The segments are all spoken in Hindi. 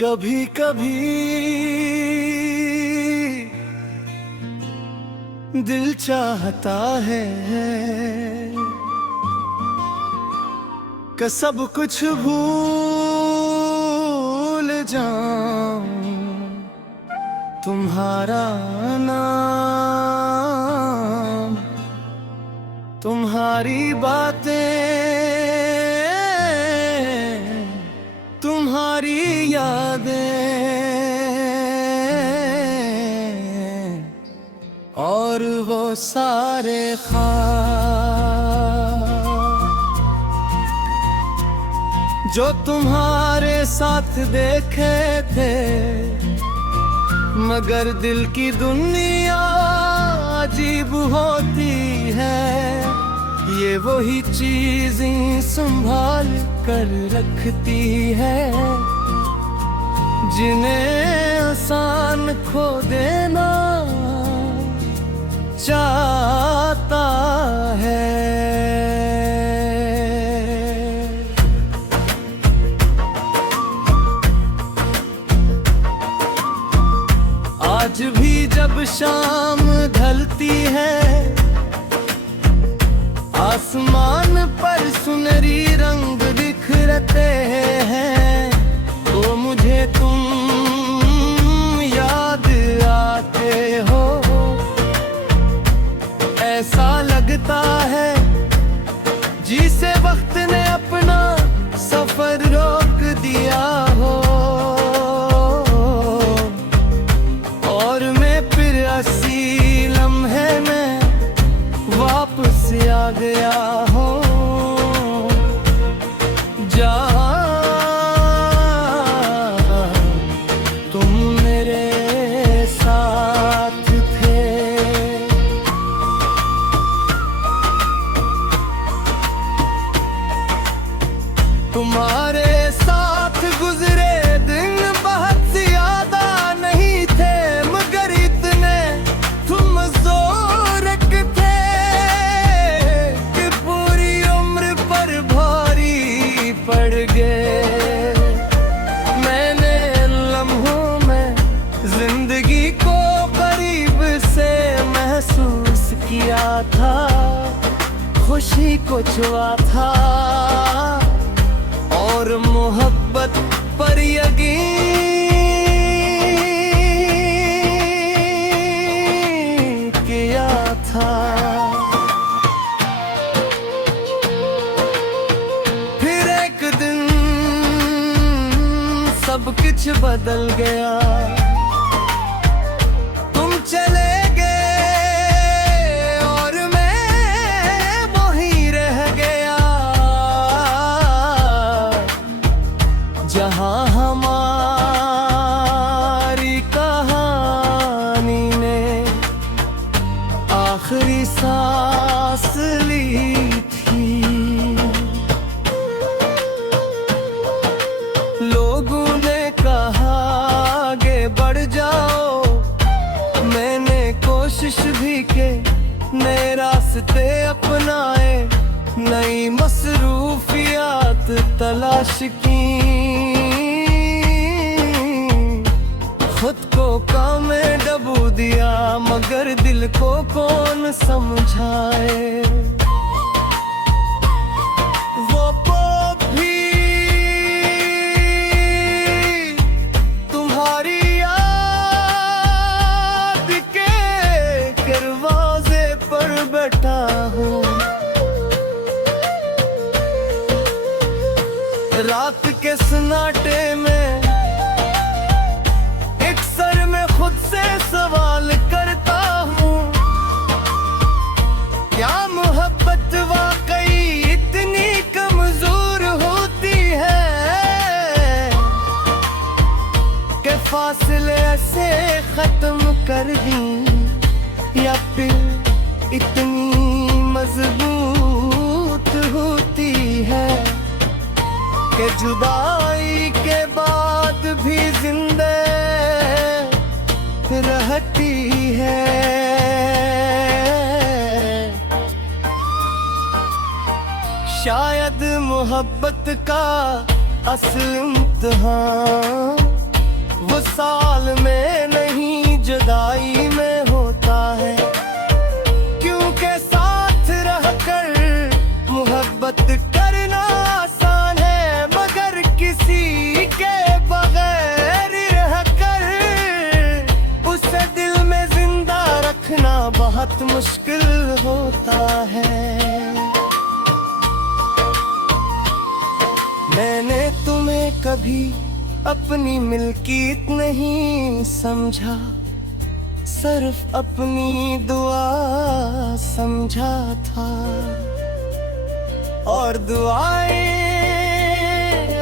कभी कभी दिल चाहता है कि सब कुछ भूल जाऊं, तुम्हारा नाम, तुम्हारी बातें, तुम्हारी यादें और वो सारे ख्वाब जो तुम्हारे साथ देखे थे, मगर दिल की दुनिया अजीब होती है। ये वही चीजें संभाल कर रखती है जिन्हें आसान खो देना चाहता है। आज भी जब शाम ढलती है, आसमान पर सुनहरी रंग बिखरते हैं, तो मुझे तुम याद आते हो। ऐसा लगता है जिसे वक्त ने अपना सफर रोक दिया हो, और मैं फिर 80 लम्हे में वापस आ गया हो, जहाँ तुम मेरे साथ थे। तुम्हारे साथ गुजरे दिन बहुत ज्यादा नहीं थे, मगर इतने तुम जोरक थे कि पूरी उम्र पर भारी पड़ गए। मैंने लम्हों में जिंदगी को करीब से महसूस किया था, खुशी को छुआ था और मोहब्बत पर यकीन किया था। फिर एक दिन सब कुछ बदल गया, तुम चले गए और मैं वहीं रह गया, जहाँ हमारी कहानी ने आखिरी सांस ली थी। लोगों ने कहा आगे बढ़ जाओ, मैंने कोशिश भी की, नए रास्ते अपनाए, नई मसरूफियात तलाश की, खुद को काम में डबो दिया, मगर दिल को कौन समझाए। वो पल भी तुम्हारी याद के दरवाजे पर बैठा हूँ, रात के सन्नाटे में एक सर में खुद से सवाल करता हूँ, क्या मोहब्बत वाकई इतनी कमजोर होती है कि फासले ऐसे खत्म कर दी, या फिर इतनी मजबूत होती है कि जुदाई के बाद भी जिंदा रहती है। शायद मोहब्बत का असल इम्तिहान वसाल में नहीं जुदाई में होता है, क्योंकि साथ रहकर मोहब्बत करना आसान है, मगर किसी के बगैर रहकर उसे दिल में जिंदा रखना बहुत मुश्किल होता है। मैंने तुम्हें कभी अपनी मिल्कियत नहीं समझा, सिर्फ अपनी दुआ समझा था। और दुआएं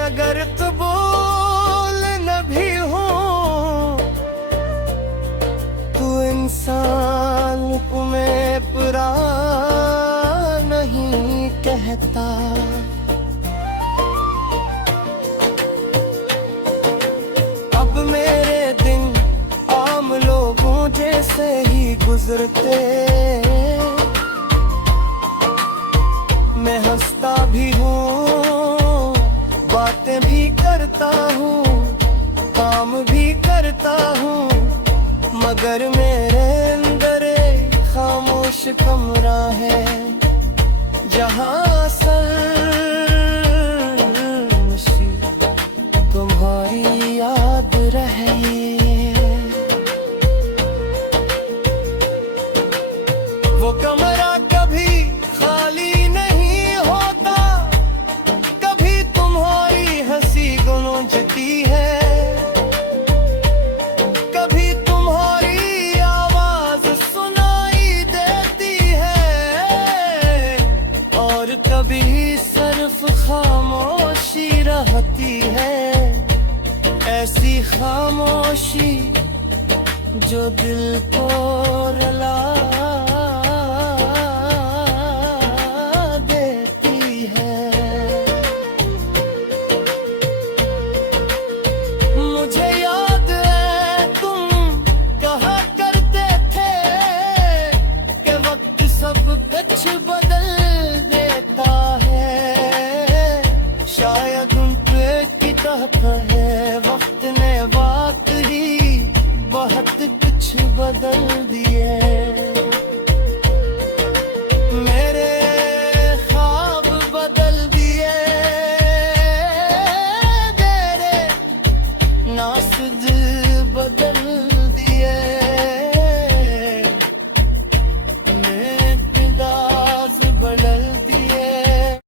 अगर कबूल न भी हो तो इंसान तुम्हें बुरा नहीं कहता। अब मेरे दिन आम लोगों जैसे ही गुजरते, मैं हंसता भी हूँ, बातें भी करता हूँ, काम भी करता हूँ, मगर मेरे अंदर एक खामोश कमरा है जहाँ तुम्हारी याद रहे। वो कमरा कभी खाली नहीं होता, कभी तुम्हारी हंसी गूंजती है, कभी तुम्हारी आवाज सुनाई देती है, और कभी सिर्फ खामोशी रहती है। ऐसी खामोशी जो दिल को रुला देती है। मुझे याद है तुम कहा करते थे कि वक्त सब कुछ बदल देता है, शायद उन पे की तरह है, वक्त ने बात ही बहुत कुछ बदल दिए।